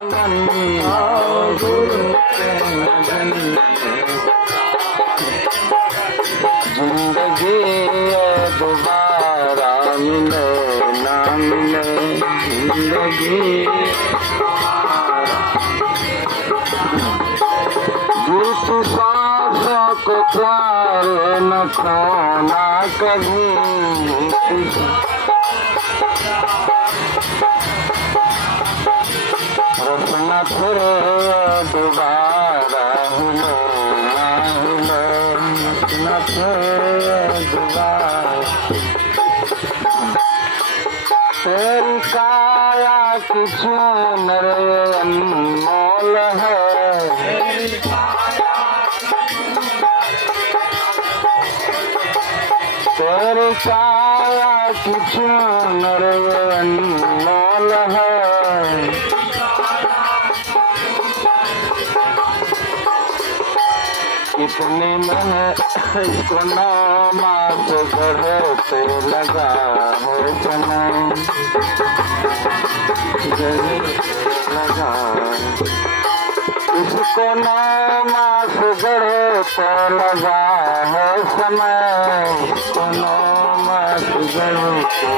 जिंदगी दोबारा मिले ना मिले, जिंदगी गीत सांसों को प्यारे न खोना कभी, रसना फिर दोबारा हिले ना हिले, रसना फिर दोबारा। तेरी काया की चूनर अनमोल है, तेरी काया की चूनर अनमोल है। कितने मैंने इसको नामास गढ़े पे लगा है समय, लगा इसको नामास गढ़े पे लगा है समय, इसको नामास गढ़े पे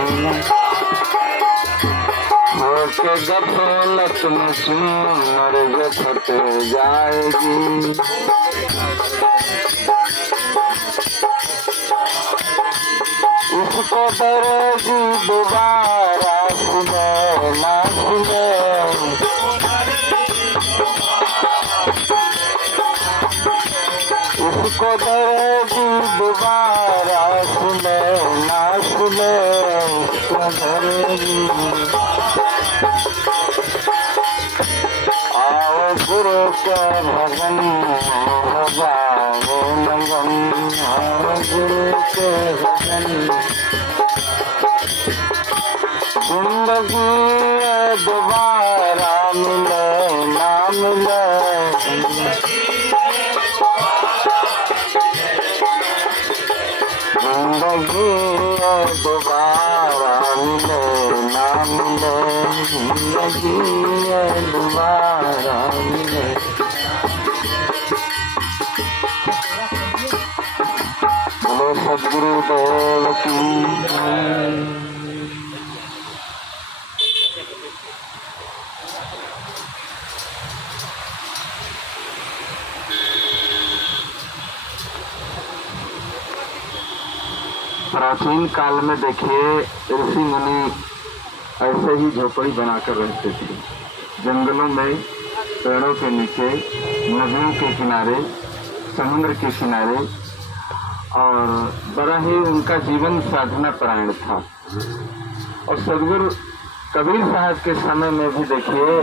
होके गफलत में चूनर फट जाएगी। इसको डरेगी दोबारा सुने ना सुने, इसको डरेगी दोबारा सुने ना सुने, इसको डरेगी। आओ गुरु के भजन हो जाओ लगन, आओ गुरु के भजन। जिंदगी दोबारा मिले ना मिले, जिंदगी दोबारा मिले ना मिले, जिंदगी दोबारा मिले। बोलो सद्गुरुदेव की। प्राचीन काल में देखिए ऋषि मुनि ऐसे ही झोपड़ी बनाकर रहते थे, जंगलों में, पेड़ों के नीचे, नदियों के किनारे, समुद्र के किनारे, और बड़ा ही उनका जीवन साधना परायण था। और सदगुरु कबीर साहब के समय में भी देखिए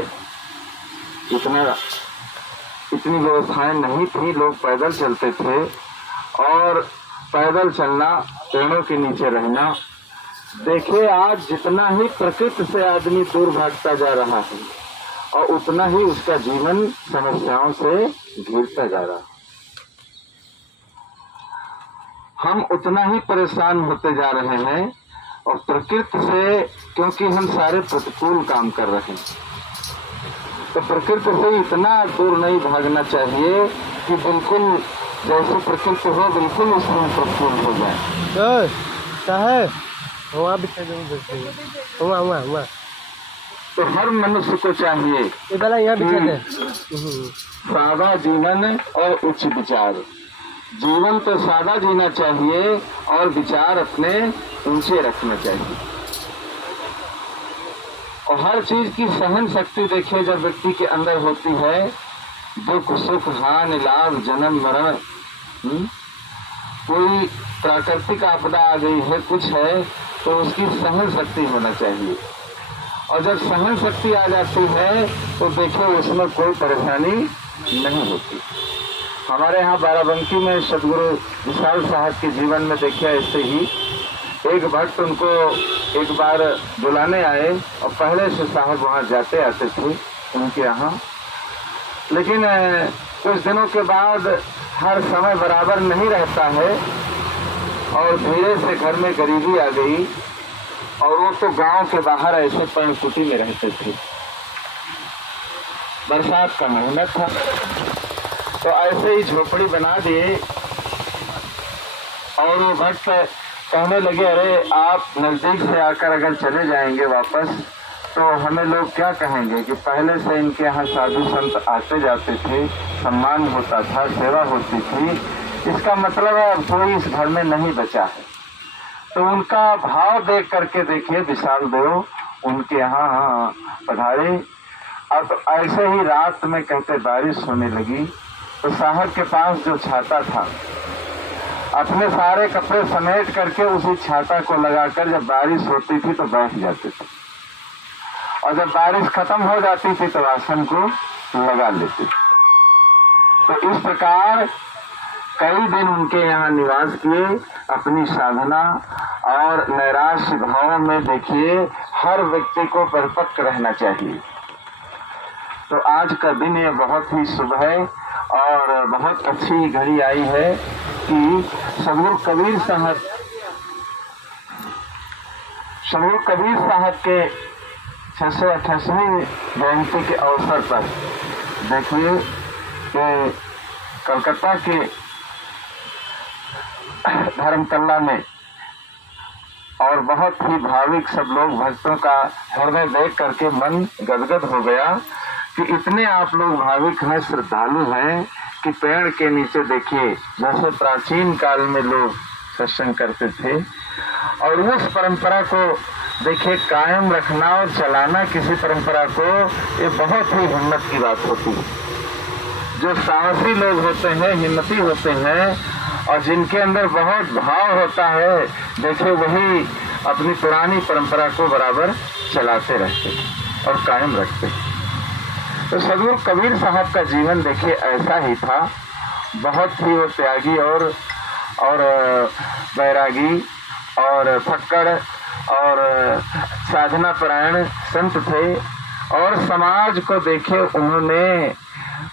इतनी व्यवस्थाएं नहीं थी, लोग पैदल चलते थे, और पैदल चलना, पेड़ों के नीचे रहना। देखिए आज जितना ही प्रकृति से आदमी दूर भागता जा रहा है और उतना ही उसका जीवन समस्याओं से घिरता जा रहा है। हम उतना ही परेशान होते जा रहे हैं, और प्रकृति से, क्योंकि हम सारे प्रतिकूल काम कर रहे हैं, तो प्रकृति से इतना दूर नहीं भागना चाहिए कि बिल्कुल जैसे प्रकृति हो बिल्कुल उसमें प्रतिकूल हो जाए। तो हर मनुष्य को चाहिए सादा जीवन और उच्च विचार। जीवन तो सादा जीना चाहिए और विचार अपने ऊंचे रखना चाहिए। और हर चीज की सहन शक्ति देखिए जब व्यक्ति के अंदर होती है, दुख सुख हानि लाभ जन्म मरण, कोई प्राकृतिक आपदा आ गई है, कुछ है, तो उसकी सहन शक्ति होना चाहिए। और जब सहन शक्ति आ जाती है तो देखो उसमें कोई परेशानी नहीं होती। हमारे यहाँ बाराबंकी में सदगुरु विशाल साहब के जीवन में देखिए ऐसे ही एक भक्त उनको एक बार बुलाने आए, और पहले से साहब वहाँ जाते आते थे उनके यहाँ, लेकिन कुछ दिनों के बाद हर समय बराबर नहीं रहता है और धीरे से घर में गरीबी आ गई, और वो तो गांव के बाहर ऐसे पर्णकुटी में रहते थे। बरसात का महीना था, तो ऐसे ही झोपड़ी बना दिए और वो भक्त कहने लगे, अरे आप नजदीक से आकर अगर चले जाएंगे वापस तो हमें लोग क्या कहेंगे कि पहले से इनके यहाँ साधु संत आते जाते थे, सम्मान होता था, सेवा होती थी, इसका मतलब है अब कोई इस घर में नहीं बचा है। तो उनका भाव देख करके देखिए विशाल देव उनके यहाँ पधारे। अब ऐसे ही रात में कहते बारिश होने लगी, तो साहब के पास जो छाता था अपने सारे कपड़े समेट करके उसी छाता को लगाकर जब बारिश होती थी तो बैठ जाते थे, और जब बारिश खत्म हो जाती थी तो आसन को लगा लेते। तो इस प्रकार कई दिन उनके यहाँ निवास किए, अपनी साधना और नैराश्य भाव में देखिए हर व्यक्ति को परिपक्व रहना चाहिए। तो आज का दिन ये बहुत ही शुभ है और बहुत अच्छी घड़ी आई है कि सदगुरु कबीर साहब के 688वीं जयंती के अवसर पर देखिए कि कलकत्ता के धर्मतल्ला में और बहुत ही भाविक सब लोग भक्तों का हृदय देख करके मन गदगद हो गया कि इतने आप लोग भाविक हैं, श्रद्धालु हैं कि पेड़ के नीचे देखिए जैसे प्राचीन काल में लोग सत्संग करते थे, और उस परंपरा को देखिए कायम रखना और चलाना किसी परंपरा को, ये बहुत ही हिम्मत की बात होती है। जो साहसी लोग होते हैं, हिम्मती होते हैं और जिनके अंदर बहुत भाव होता है, देखिए वही अपनी पुरानी परंपरा को बराबर चलाते रहते और कायम रखते। तो सदगुरु कबीर साहब का जीवन देखिए ऐसा ही था, बहुत ही वो त्यागी और बैरागी और फक्कड़ और साधना परायण संत थे। और समाज को देखे उन्होंने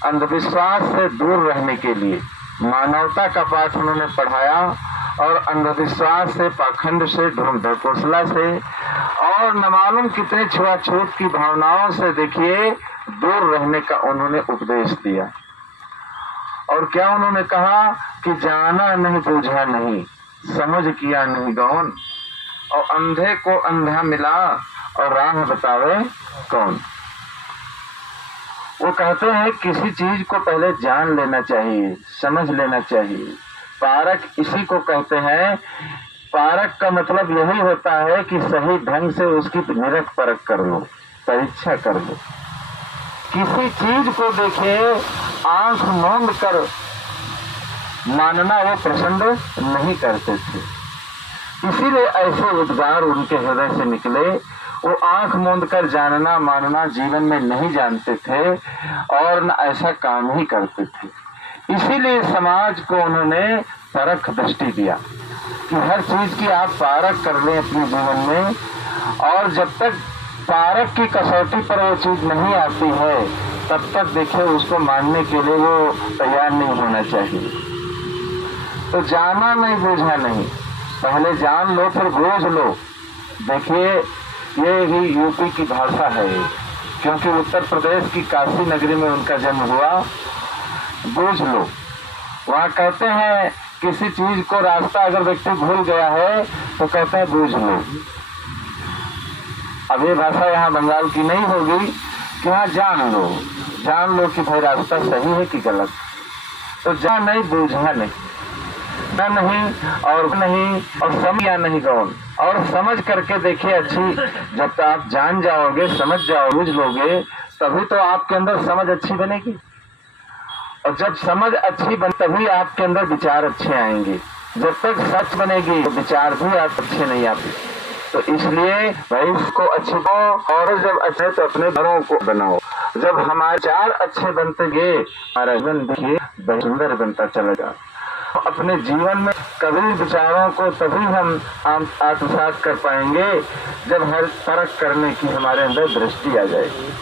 अंधविश्वास से दूर रहने के लिए मानवता का पाठ उन्होंने पढ़ाया, और अंधविश्वास से, पाखंड से, ढोंग ढकोसला से और न मालूम कितने छुआछूत की भावनाओं से देखिए दूर रहने का उन्होंने उपदेश दिया। और क्या उन्होंने कहा कि जाना नहीं बूझा नहीं, समझ किया नहीं गौन, और अंधे को अंधा मिला और राह बतावे कौन। वो कहते हैं किसी चीज को पहले जान लेना चाहिए, समझ लेना चाहिए। पारक इसी को कहते हैं। पारक का मतलब यही होता है कि सही ढंग से उसकी निरख परख कर लो, परीक्षा कर लो। किसी चीज को देखे आंख मूंद कर मानना वो पसंद नहीं करते थे, इसीलिए ऐसे उद्गार उनके हृदय से निकले। वो आंख मूंद कर जानना मानना जीवन में नहीं जानते थे और न ऐसा काम ही करते थे। इसीलिए समाज को उन्होंने परख दृष्टि दिया कि हर चीज की आप पारख कर लें अपने जीवन में, और जब तक पारख की कसौटी पर वो चीज नहीं आती है तब तक देखिए उसको मानने के लिए वो तैयार नहीं होना चाहिए। तो जाना नहीं बूझा नहीं, पहले जान लो फिर बूझ लो। देखिए ये ही यूपी की भाषा है, क्योंकि उत्तर प्रदेश की काशी नगरी में उनका जन्म हुआ। बूझ लो, वहाँ कहते हैं किसी चीज को रास्ता अगर व्यक्ति भूल गया है तो कहते हैं बूझ लो। अब ये भाषा यहाँ बंगाल की नहीं होगी कि हाँ जान लो कि भाई रास्ता सही है कि गलत। तो जान नहीं बूझा नहीं, नहीं और समझ या नहीं गौन। और समझ करके देखिए अच्छी, जब तक आप जान जाओगे, समझ जाओगे, बुझ लोगे, तभी तो आपके अंदर समझ अच्छी बनेगी। और जब समझ अच्छी बने तभी आपके अंदर विचार अच्छे आएंगे। जब तक सच बनेगी तो विचार भी आप अच्छे नहीं आते। तो इसलिए भाई उसको अच्छे को, और जब अच्छे तो अपने घरों को बनाओ। जब हमारे विचार अच्छे बनते गए हमारा जीवन देखिए बहुत सुंदर बनता चलेगा। अपने जीवन में कभी विचारों को तभी हम आत्मसात कर पाएंगे जब हर परख करने की हमारे अंदर दृष्टि आ जाएगी।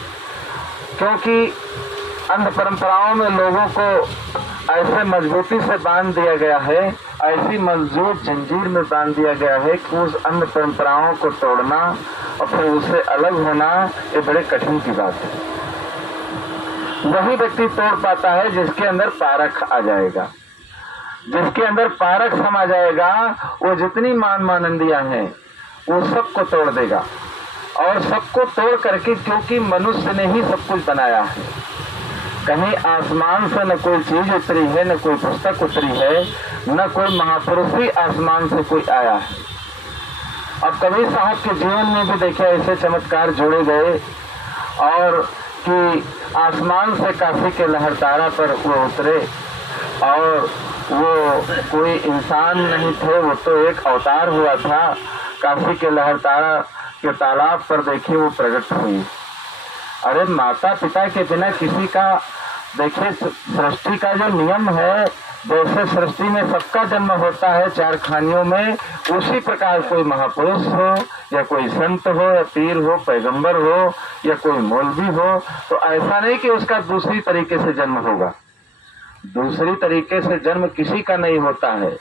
क्योंकि अंध परंपराओं में लोगों को ऐसे मजबूती से बांध दिया गया है, ऐसी मजबूत जंजीर में बांध दिया गया है कि उस अंध परंपराओं को तोड़ना और फिर उससे अलग होना ये बड़े कठिन की बात है। वही व्यक्ति तोड़ पाता है जिसके अंदर पारख आ जाएगा। जिसके अंदर पारख समा जाएगा वो जितनी मान मानंदियां हैं वो सबको तोड़ देगा। और सबको तोड़ करके, क्योंकि मनुष्य ने ही सब कुछ बनाया है, कहीं आसमान से न कोई चीज उतरी है, न कोई पुस्तक उतरी है, न कोई महापुरुष ही आसमान से कोई आया है। अब कबीर साहब के जीवन में भी देखे ऐसे चमत्कार जोड़े गए और कि आसमान से काशी के लहरतारा पर वो उतरे और वो कोई इंसान नहीं थे, वो तो एक अवतार हुआ था। काशी के लहरतारा के तालाब पर देखिए वो प्रकट हुई। अरे माता पिता के बिना किसी का, देखिए सृष्टि का जो नियम है, जैसे सृष्टि में सबका जन्म होता है चार खानियों में, उसी प्रकार कोई महापुरुष हो या कोई संत हो या पीर हो, पैगंबर हो या कोई मौलवी हो, तो ऐसा नहीं कि उसका दूसरी तरीके से जन्म होगा। दूसरी तरीके से जन्म किसी का नहीं होता है,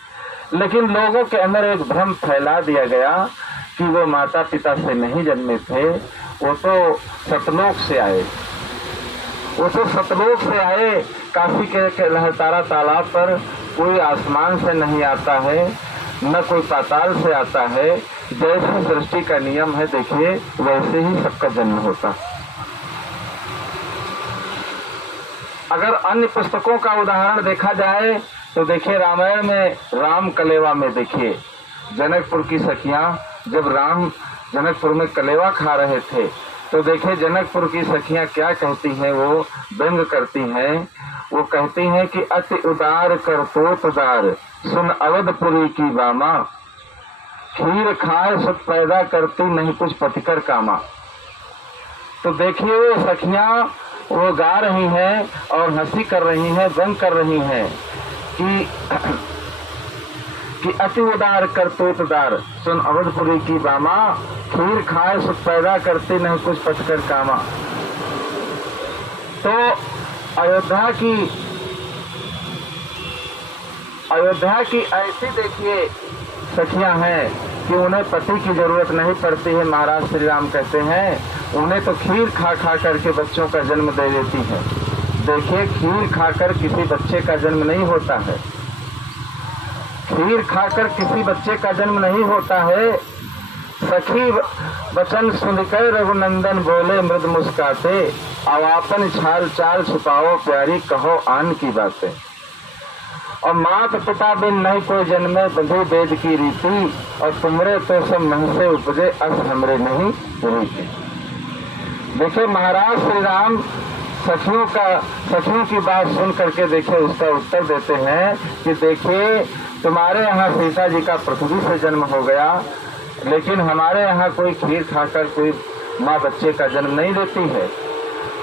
लेकिन लोगों के अंदर एक भ्रम फैला दिया गया कि वो माता पिता से नहीं जन्मे थे, वो तो सतलोक से आए। वो तो सतलोक से आए। काशी के लहरतारा तालाब पर कोई आसमान से नहीं आता है, न कोई पाताल से आता है। जैसे सृष्टि का नियम है देखिए, वैसे ही सबका जन्म होता। अगर अन्य पुस्तकों का उदाहरण देखा जाए तो देखिए रामायण में राम कलेवा में देखिए जनकपुर की सखियां, जब राम जनकपुर में कलेवा खा रहे थे तो देखिए जनकपुर की सखियां क्या कहती हैं, वो व्यंग करती हैं। वो कहती हैं कि अति उदार करतोतदार सुन अवधपुरी की बामा, खीर खाए सुख पैदा करती नहीं कुछ पतिकर कामा। तो देखिए वो सखियां वो गा रही हैं और हंसी कर रही हैं, व्यंग कर रही हैं कि अति उदार करतोतदार सुन अवधपुरी की बामा, खीर खाए सुख पैदा करती नहीं कुछ पतिकर कामा। तो अयोध्या की ऐसी देखिए सखियां हैं कि उन्हें पति की जरूरत नहीं पड़ती है। महाराज श्री राम कहते हैं उन्हें तो खीर खा खा करके बच्चों का जन्म दे देती है। देखिए खीर खाकर किसी बच्चे का जन्म नहीं होता है। खीर खाकर किसी बच्चे का जन्म नहीं होता है। सखी वचन सुनकर रघुनंदन बोले मृद मुस्काते, अवापन छाल चाल छुपाओ प्यारी कहो आन की बातें। और मात पिता बिन नहीं कोई जन्मे बंधु वेद की रीति, और तुमरे तो सब मन से उपजे अस हमरे नहीं रीति। देखिए महाराज श्री राम सखियों की बात सुन करके देखिए उसका उत्तर देते हैं कि देखिए तुम्हारे यहाँ सीता जी का पृथ्वी से जन्म हो गया, लेकिन हमारे यहाँ कोई खीर खाकर कोई माँ बच्चे का जन्म नहीं देती है।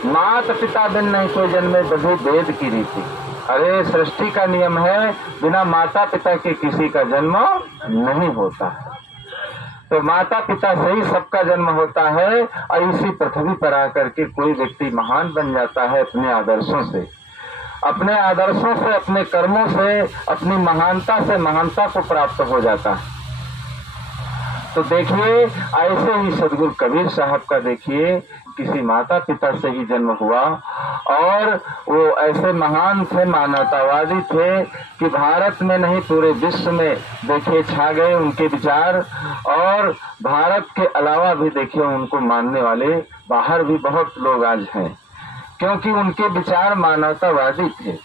मात पिता बिन नहीं कोई जन्मे बंधु वेद की रीति। अरे सृष्टि का नियम है, बिना माता पिता के किसी का जन्म नहीं होता है। तो माता पिता से ही सबका जन्म होता है और इसी पृथ्वी पर आकर के कोई व्यक्ति महान बन जाता है अपने आदर्शों से, अपने कर्मों से, अपनी महानता से महानता को प्राप्त हो जाता है। तो देखिए ऐसे ही सदगुरु कबीर साहब का देखिए किसी माता पिता से ही जन्म हुआ और वो ऐसे महान थे, मानवतावादी थे कि भारत में नहीं पूरे विश्व में देखिए छा गए उनके विचार। और भारत के अलावा भी देखिए उनको मानने वाले बाहर भी बहुत लोग आज हैं, क्योंकि उनके विचार मानवतावादी थे।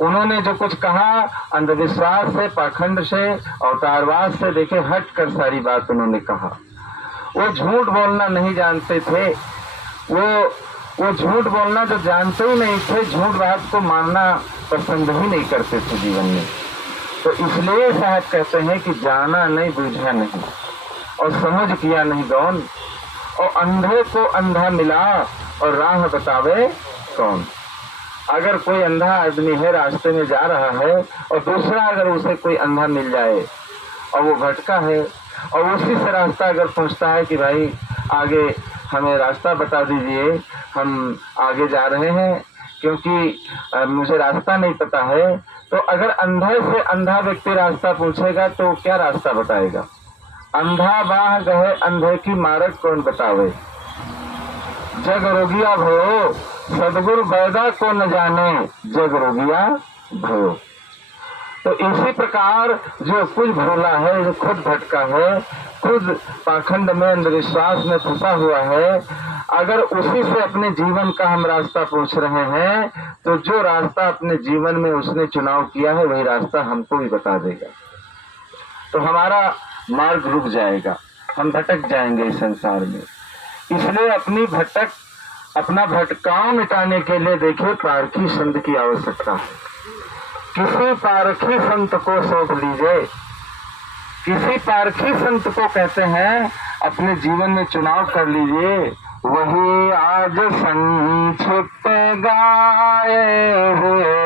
उन्होंने जो कुछ कहा अंधविश्वास से, पाखंड से, अवतारवाद से देखिए हट कर सारी बात उन्होंने कहा। वो झूठ बोलना नहीं जानते थे, वो झूठ बोलना तो जानते ही नहीं थे, झूठ बात को मानना पसंद ही नहीं करते थे जीवन में। तो इसलिए साहब कहते हैं कि जाना नहीं बूझा नहीं और समझ किया नहीं गौन, और अंधे को अंधा मिला और राह बतावे कौन। अगर कोई अंधा आदमी है रास्ते में जा रहा है और दूसरा अगर उसे कोई अंधा मिल जाए और वो भटका है और उसी से रास्ता अगर पूछता है कि भाई आगे हमें रास्ता बता दीजिए, हम आगे जा रहे हैं क्योंकि मुझे रास्ता नहीं पता है, तो अगर अंधे से अंधा व्यक्ति रास्ता पूछेगा तो क्या रास्ता बताएगा। अंधा बाह गए अंधे की मार्ग कौन बतावे, जग रोगिया भयो सदगुरु बैदा को न जाने जग रोगिया भयो। तो इसी प्रकार जो कुछ भोला है, जो खुद भटका है, खुद पाखंड में अंधविश्वास में फंसा हुआ है, अगर उसी से अपने जीवन का हम रास्ता पूछ रहे हैं तो जो रास्ता अपने जीवन में उसने चुनाव किया है वही रास्ता हमको भी बता देगा। तो हमारा मार्ग रुक जाएगा, हम भटक जाएंगे इस संसार में। इसलिए अपना भटकाव मिटाने के लिए देखिए पारखी संत की आवश्यकता है। किसी पारखी संत को सौंप लीजिए। किसी पारखी संत को कहते हैं अपने जीवन में चुनाव कर लीजिए, वही आज संक्षिप्त गाए हुए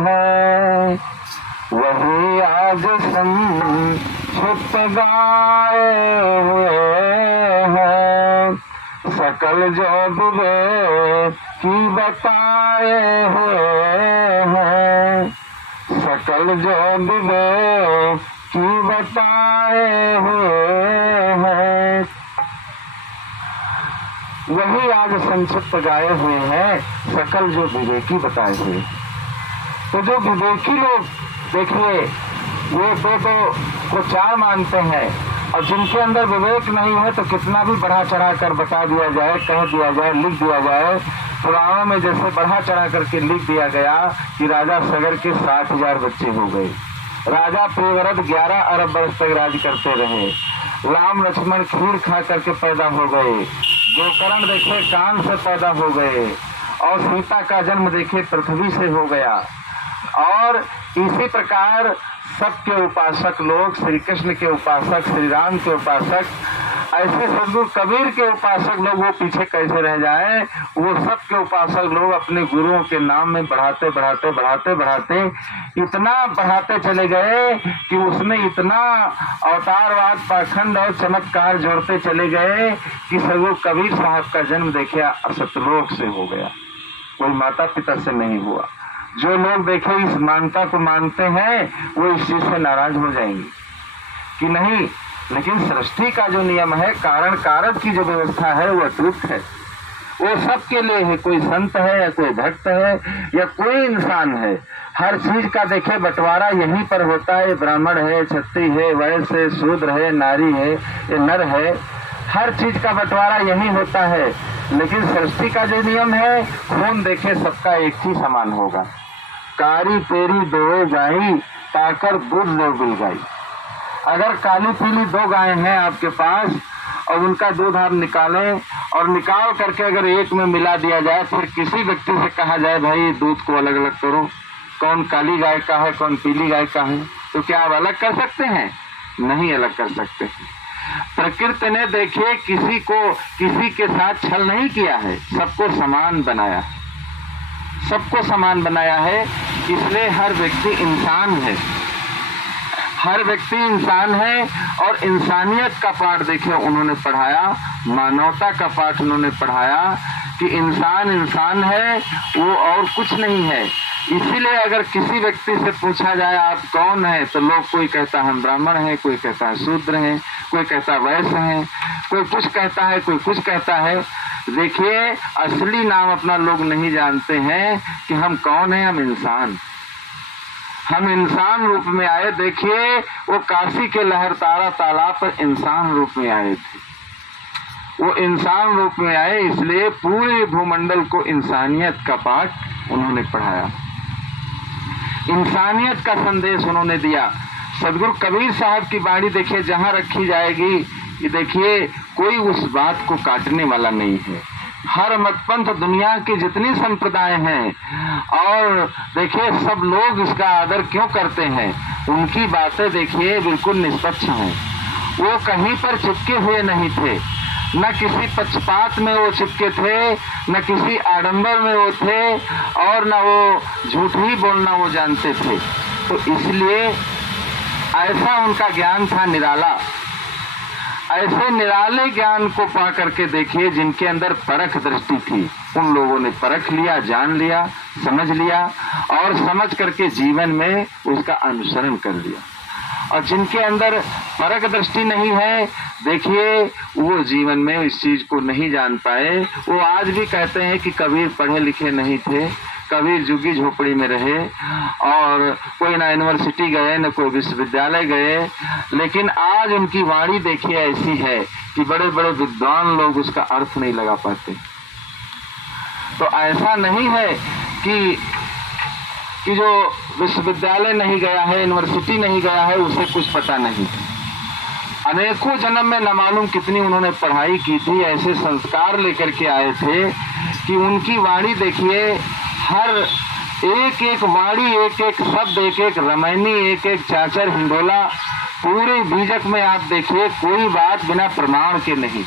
हैं, वही आज संक्षिप्त गाए हुए हैं, सकल जो विवेक की बताए हुए हैं, सकल जो विवेक की बताए हुए हैं, वही आज संक्षिप्त गाए हुए हैं, सकल जो विवेकी बताए हुए। तो जो विवेकी लोग देखिए वो दो को चार मानते हैं, और जिनके अंदर विवेक नहीं है तो कितना भी बढ़ा चढ़ा कर बता दिया जाए, कह दिया जाए, लिख दिया जाए। पुराणों में जैसे बढ़ा चढ़ा करके लिख दिया गया कि राजा सगर के 60,000 बच्चे हो गए, राजा प्रियव्रत 11 अरब वर्ष तक राज करते रहे, राम लक्ष्मण खीर खा करके पैदा हो गए, गोकर्ण देखे कान से पैदा हो गए, और सीता का जन्म देखे पृथ्वी से हो गया। और इसी प्रकार सबके उपासक लोग, श्री कृष्ण के उपासक, श्री राम के उपासक, ऐसे सदगुरु कबीर के उपासक लोग वो पीछे कैसे रह जाए। वो सब के उपासक लोग अपने गुरुओं के नाम में बढ़ाते बढ़ाते बढ़ाते बढ़ाते इतना बढ़ाते चले गए कि उसमें इतना अवतारवाद, पाखंड और चमत्कार जोड़ते चले गए कि सदगुरु कबीर साहब का जन्म देखिए सतलोक से हो गया, कोई माता पिता से नहीं हुआ। जो लोग देखे इस मानता को मानते हैं वो इस चीज से नाराज हो जाएंगे कि नहीं, लेकिन सृष्टि का जो नियम है, कारण कारक की जो व्यवस्था है वो अटूट है, वो सबके लिए है। कोई संत है या कोई भक्त है या कोई इंसान है, हर चीज का देखे बंटवारा यहीं पर होता है। ब्राह्मण है, क्षत्रिय है, वैश्य है, शूद्र है, नारी है, ये नर है, हर चीज का बंटवारा यहीं होता है। लेकिन सृष्टि का जो नियम है, खून देखे सबका एक ही समान होगा। कारी पेरी दो गाई ताकर दूध लो बिल गाई। अगर काली पीली 2 गायें हैं आपके पास और उनका दूध आप निकालें और निकाल करके अगर एक में मिला दिया जाए, फिर किसी व्यक्ति से कहा जाए भाई दूध को अलग अलग करो, कौन काली गाय का है कौन पीली गाय का है, तो क्या आप अलग कर सकते हैं? नहीं अलग कर सकते। प्रकृति ने देखिए किसी को किसी के साथ छल नहीं किया है, सबको समान बनाया, सबको समान बनाया है। इसलिए हर व्यक्ति इंसान है, हर व्यक्ति इंसान है। और इंसानियत का पाठ देखिए उन्होंने पढ़ाया, मानवता का पाठ उन्होंने पढ़ाया कि इंसान इंसान है, वो और कुछ नहीं है। इसीलिए अगर किसी व्यक्ति से पूछा जाए आप कौन है, तो लोग कोई कहता है हम ब्राह्मण हैं, कोई कहता है शूद्र हैं, कोई कहता है वैश्य हैं, कोई कुछ कहता है, कोई कुछ कहता है। देखिए असली नाम अपना लोग नहीं जानते हैं कि हम कौन हैं। हम इंसान रूप में आए। देखिए वो काशी के लहरतारा तालाब पर इंसान रूप में आए थे, वो इंसान रूप में आए, इसलिए पूरे भूमंडल को इंसानियत का पाठ उन्होंने पढ़ाया, इंसानियत का संदेश उन्होंने दिया। सदगुरु कबीर साहब की बाणी देखिए जहां रखी जाएगी, ये देखिए कोई उस बात को काटने वाला नहीं है। हर मतपंथ दुनिया की जितनी संप्रदाय हैं और देखिए सब लोग इसका आदर क्यों करते हैं, उनकी बातें देखिए बिल्कुल निष्पक्ष हैं। वो कहीं पर चिपके हुए नहीं थे, न किसी पक्षपात में वो चिपके थे, न किसी आडंबर में वो थे, और न वो झूठ ही बोलना वो जानते थे। तो इसलिए ऐसा उनका ज्ञान था निराला। ऐसे निराले ज्ञान को पा करके देखिए जिनके अंदर परख दृष्टि थी, उन लोगों ने परख लिया, जान लिया, समझ लिया और समझ करके जीवन में उसका अनुसरण कर लिया। और जिनके अंदर परख दृष्टि नहीं है, देखिए वो जीवन में इस चीज को नहीं जान पाए। वो आज भी कहते हैं कि कबीर पढ़े लिखे नहीं थे, कबीर झुग्गी झोपड़ी में रहे और कोई ना यूनिवर्सिटी गए न कोई विश्वविद्यालय गए, लेकिन आज उनकी वाणी देखिए ऐसी है कि बड़े बड़े विद्वान लोग उसका अर्थ नहीं लगा पाते। तो ऐसा नहीं है कि जो विश्वविद्यालय नहीं गया है, यूनिवर्सिटी नहीं गया है, उसे कुछ पता नहीं। अनेकों जन्म में न मालूम कितनी उन्होंने पढ़ाई की थी, ऐसे संस्कार लेकर के आए थे कि उनकी वाणी देखिए, हर एक एक वाणी, एक एक शब्द, एक एक रमैनी, एक एक चाचर हिंडोला, पूरे बीजक में आप देखिए कोई बात बिना प्रमाण के नहीं।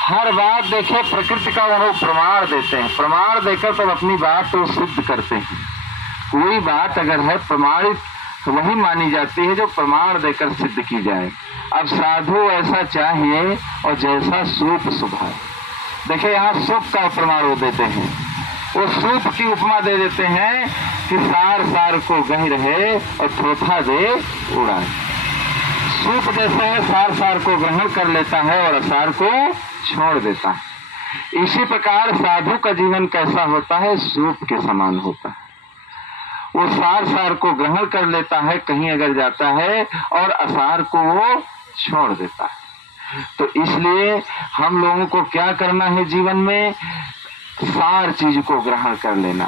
हर बात देखिए प्रकृति का वो प्रमाण देते हैं, प्रमाण देकर तब अपनी बात तो सिद्ध करते हैं। कोई बात अगर है प्रमाणित तो वही मानी जाती है जो प्रमाण देकर सिद्ध की जाए। अब साधु ऐसा चाहिए और जैसा सूप सुबह। देखिए यहाँ सूप का प्रमाण वो देते हैं, वो सूप की उपमा दे देते हैं कि सार सार को गह रहे और थोथा दे उड़ाए। सूप जैसे है, सार सार को ग्रहण कर लेता है और असार को छोड़ देता है। इसी प्रकार साधु का जीवन कैसा होता है, सूप के समान होता है। वो सार सार को ग्रहण कर लेता है कहीं अगर जाता है और असार को वो छोड़ देता है। तो इसलिए हम लोगों को क्या करना है जीवन में, सार चीज को ग्रहण कर लेना,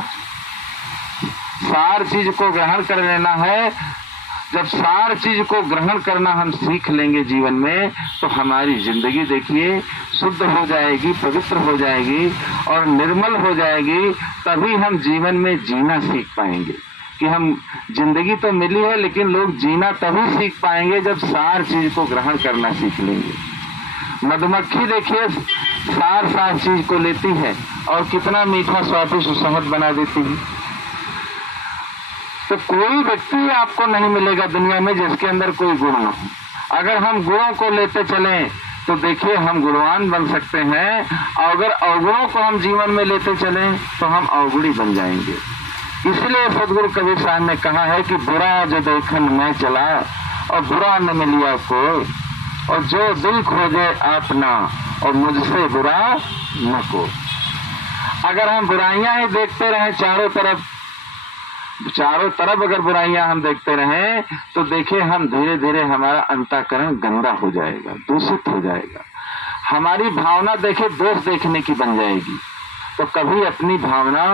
सार चीज को ग्रहण कर लेना है। जब सार चीज को ग्रहण करना हम सीख लेंगे जीवन में, तो हमारी जिंदगी देखिए शुद्ध हो जाएगी, पवित्र हो जाएगी और निर्मल हो जाएगी। तभी हम जीवन में जीना सीख पाएंगे कि हम जिंदगी तो मिली है, लेकिन लोग जीना तभी सीख पाएंगे जब सार चीज को ग्रहण करना सीख लेंगे। मधुमक्खी देखिए सार सार चीज को लेती है और कितना मीठा स्वादिष्ट शहद बना देती है। तो कोई व्यक्ति आपको नहीं मिलेगा दुनिया में जिसके अंदर कोई गुण न हो। अगर हम गुणों को लेते चलें तो देखिए हम गुणवान बन सकते हैं, और अगर अवगुणों को हम जीवन में लेते चलें तो हम अवगुणी बन जाएंगे। इसलिए सदगुरु कबीर साहब ने कहा है कि बुरा जो देखन मैं चला और बुरा न मिलिया कोई, और जो दिल खोजे अपना और मुझसे बुरा न को। अगर हम बुराइयां ही देखते रहें चारों तरफ अगर बुराइयां हम देखते रहें तो देखिए हम धीरे धीरे हमारा अंतःकरण गंदा हो जाएगा, दूषित हो जाएगा। हमारी भावना देखिए दोष देखने की बन जाएगी। तो कभी अपनी भावना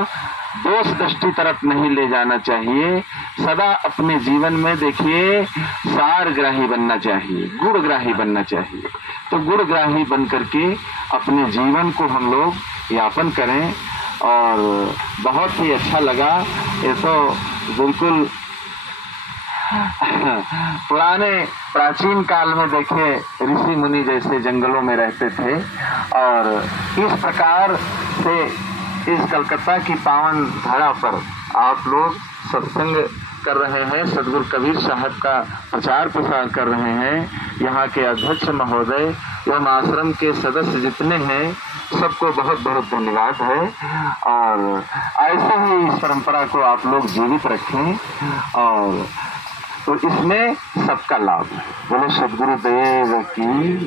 दोष दृष्टि तरफ नहीं ले जाना चाहिए। सदा अपने जीवन में देखिए सारग्राही बनना चाहिए, गुणग्राही बनना चाहिए। तो गुणग्राही बन करके अपने जीवन को हम लोग यापन करें। और बहुत ही अच्छा लगा। ये तो बिल्कुल पुराने प्राचीन काल में देखिए ऋषि मुनि जैसे जंगलों में रहते थे, और इस प्रकार से इस कलकत्ता की पावन धरा पर आप लोग सत्संग कर रहे हैं, सदगुरु कबीर साहब का प्रचार प्रसार कर रहे हैं। यहाँ के अध्यक्ष महोदय एवं आश्रम के सदस्य जितने हैं सबको बहुत बहुत धन्यवाद है। और ऐसे ही इस परंपरा को आप लोग जीवित रखें, और तो इसमें सबका लाभ। बोलो सदगुरुदेव की।